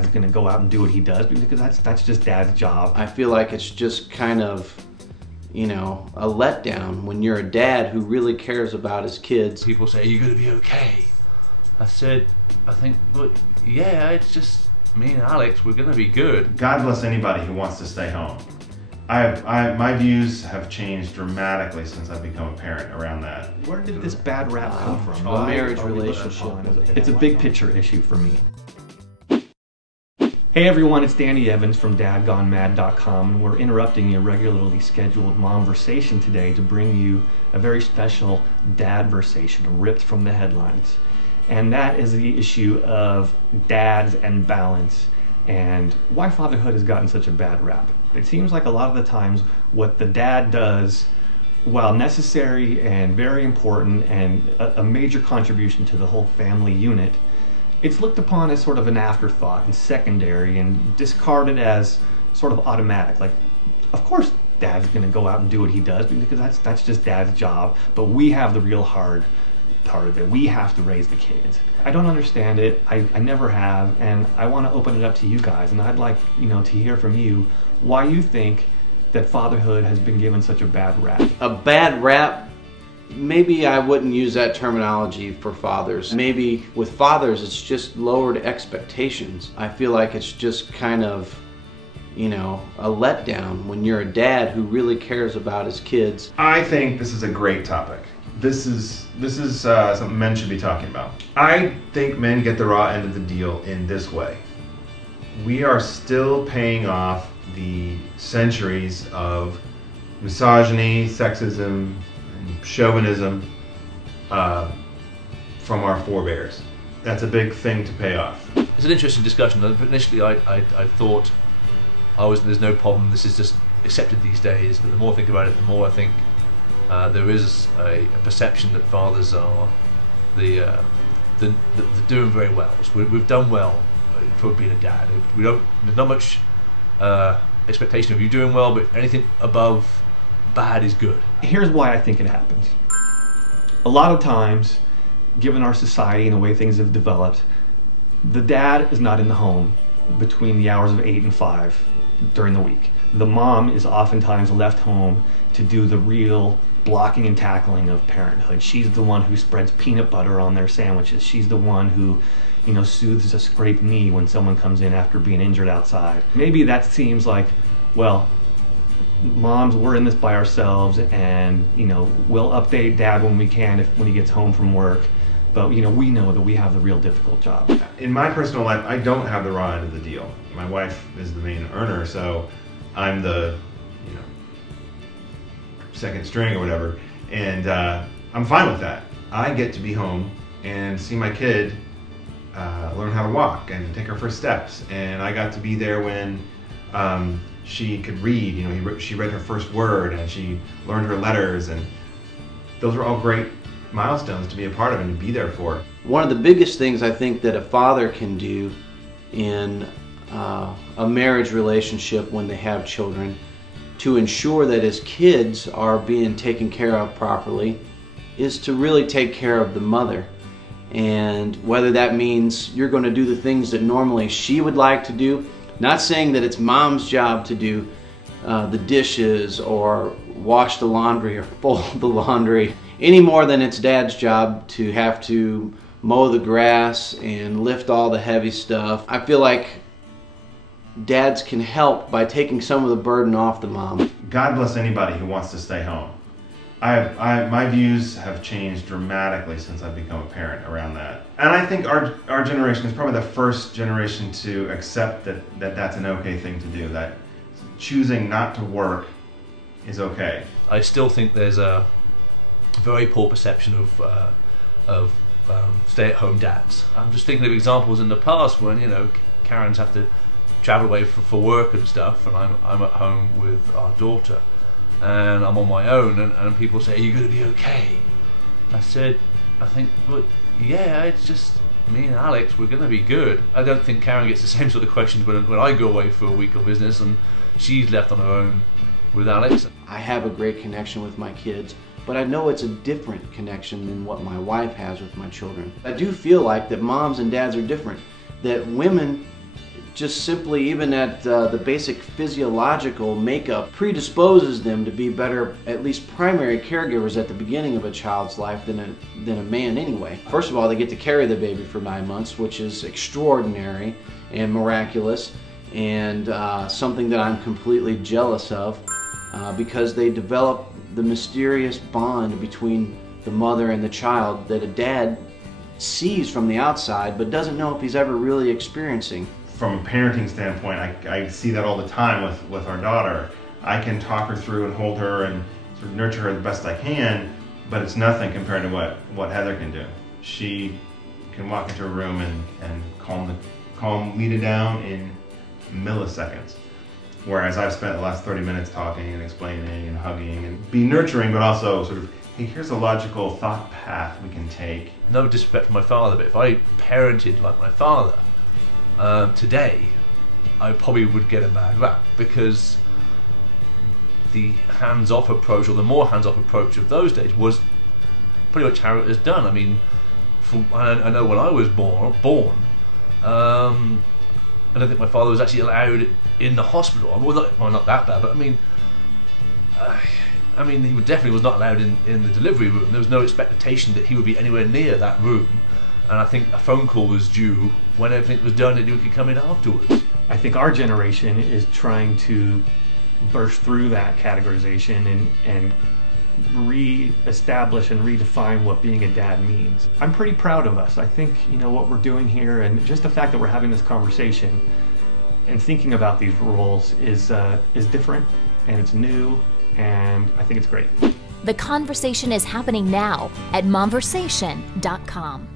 dad's gonna go out and do what he does, because that's just dad's job. I feel like it's just kind of, you know, a letdown when you're a dad who really cares about his kids. People say, are you gonna be okay? I said, I think, well, yeah, it's just me and Alex, we're gonna be good. God bless anybody who wants to stay home. My views have changed dramatically since I've become a parent around that. Where did this bad rap come from? A marriage relationship. It's a big picture issue for me. Hey everyone, it's Danny Evans from dadgonemad.com, and we're interrupting your regularly scheduled Momversation today to bring you a very special Dadversation ripped from the headlines. And that is the issue of dads and balance and why fatherhood has gotten such a bad rap. It seems like a lot of the times what the dad does, while necessary and very important and a major contribution to the whole family unit, it's looked upon as sort of an afterthought and secondary and discarded as sort of automatic. Like, of course dad's gonna go out and do what he does because that's just dad's job, but we have the real hard part of it. We have to raise the kids. I don't understand it. I never have, and I want to open it up to you guys, and I'd like, you know, to hear from you why you think that fatherhood has been given such a bad rap. A bad rap? Maybe I wouldn't use that terminology for fathers. Maybe with fathers it's just lowered expectations. I feel like it's just kind of, you know, a letdown when you're a dad who really cares about his kids. I think this is a great topic. This is something men should be talking about. I think men get the raw end of the deal in this way. We are still paying off the centuries of misogyny, sexism, and chauvinism from our forebears. That's a big thing to pay off. It's an interesting discussion. Initially I thought there's no problem, this is just accepted these days, but the more I think about it, the more I think there is a perception that fathers are they're doing very well. So we've done well for being a dad. There's not much expectation of you doing well, but anything above bad is good. Here's why I think it happens. A lot of times, given our society and the way things have developed, the dad is not in the home between the hours of 8 and 5 during the week. The mom is oftentimes left home to do the real blocking and tackling of parenthood. She's the one who spreads peanut butter on their sandwiches. She's the one who, you know, soothes a scraped knee when someone comes in after being injured outside. Maybe that seems like, well, moms, we're in this by ourselves, and, you know, we'll update dad when we can when he gets home from work. But, you know, we know that we have the real difficult job. In my personal life, I don't have the raw end of the deal. My wife is the main earner, so I'm the, you know, second string or whatever, and I'm fine with that. I get to be home and see my kid learn how to walk and take her first steps, and I got to be there when she could read. You know, she read her first word and she learned her letters, and those are all great milestones to be a part of and to be there for. One of the biggest things I think that a father can do in a marriage relationship when they have children to ensure that his kids are being taken care of properly is to really take care of the mother. And whether that means you're going to do the things that normally she would like to do, not saying that it's mom's job to do the dishes or wash the laundry or fold the laundry, any more than it's dad's job to have to mow the grass and lift all the heavy stuff. I feel like dads can help by taking some of the burden off the mom. God bless anybody who wants to stay home. My views have changed dramatically since I've become a parent around that. And I think our generation is probably the first generation to accept that that's an okay thing to do, that choosing not to work is okay. I still think there's a very poor perception of stay-at-home dads. I'm just thinking of examples in the past when, you know, Karens have to travel away for work and stuff, and I'm at home with our daughter, and I'm on my own, and people say, are you going to be okay? I said, I think, well, yeah, it's just me and Alex, we're going to be good. I don't think Karen gets the same sort of questions when I go away for a week of business and she's left on her own with Alex. I have a great connection with my kids, but I know it's a different connection than what my wife has with my children. I do feel like that moms and dads are different, that women just simply even at the basic physiological makeup predisposes them to be better, at least primary caregivers at the beginning of a child's life than a man anyway. First of all, they get to carry the baby for 9 months, which is extraordinary and miraculous, and something that I'm completely jealous of, because they develop the mysterious bond between the mother and the child that a dad sees from the outside but doesn't know if he's ever really experiencing. From a parenting standpoint, I see that all the time with our daughter. I can talk her through and hold her and sort of nurture her the best I can, but it's nothing compared to what Heather can do. She can walk into a room and calm Lita down in milliseconds. Whereas I've spent the last 30 minutes talking and explaining and hugging and be nurturing, but also sort of, hey, here's a logical thought path we can take. No disrespect for my father, but if I parented like my father today, I probably would get a bad rap, because the hands-off approach, or the more hands-off approach of those days, was pretty much how it was done. I mean, I know when I was born, I don't think my father was actually allowed in the hospital. Well, not that bad, but I mean, he definitely was not allowed in the delivery room. There was no expectation that he would be anywhere near that room, and I think a phone call was due when everything was done and he could come in afterwards. I think our generation is trying to burst through that categorization and re-establish and redefine what being a dad means. I'm pretty proud of us. I think, what we're doing here, and just the fact that we're having this conversation and thinking about these roles is different, and it's new, and I think it's great. The conversation is happening now at momversation.com.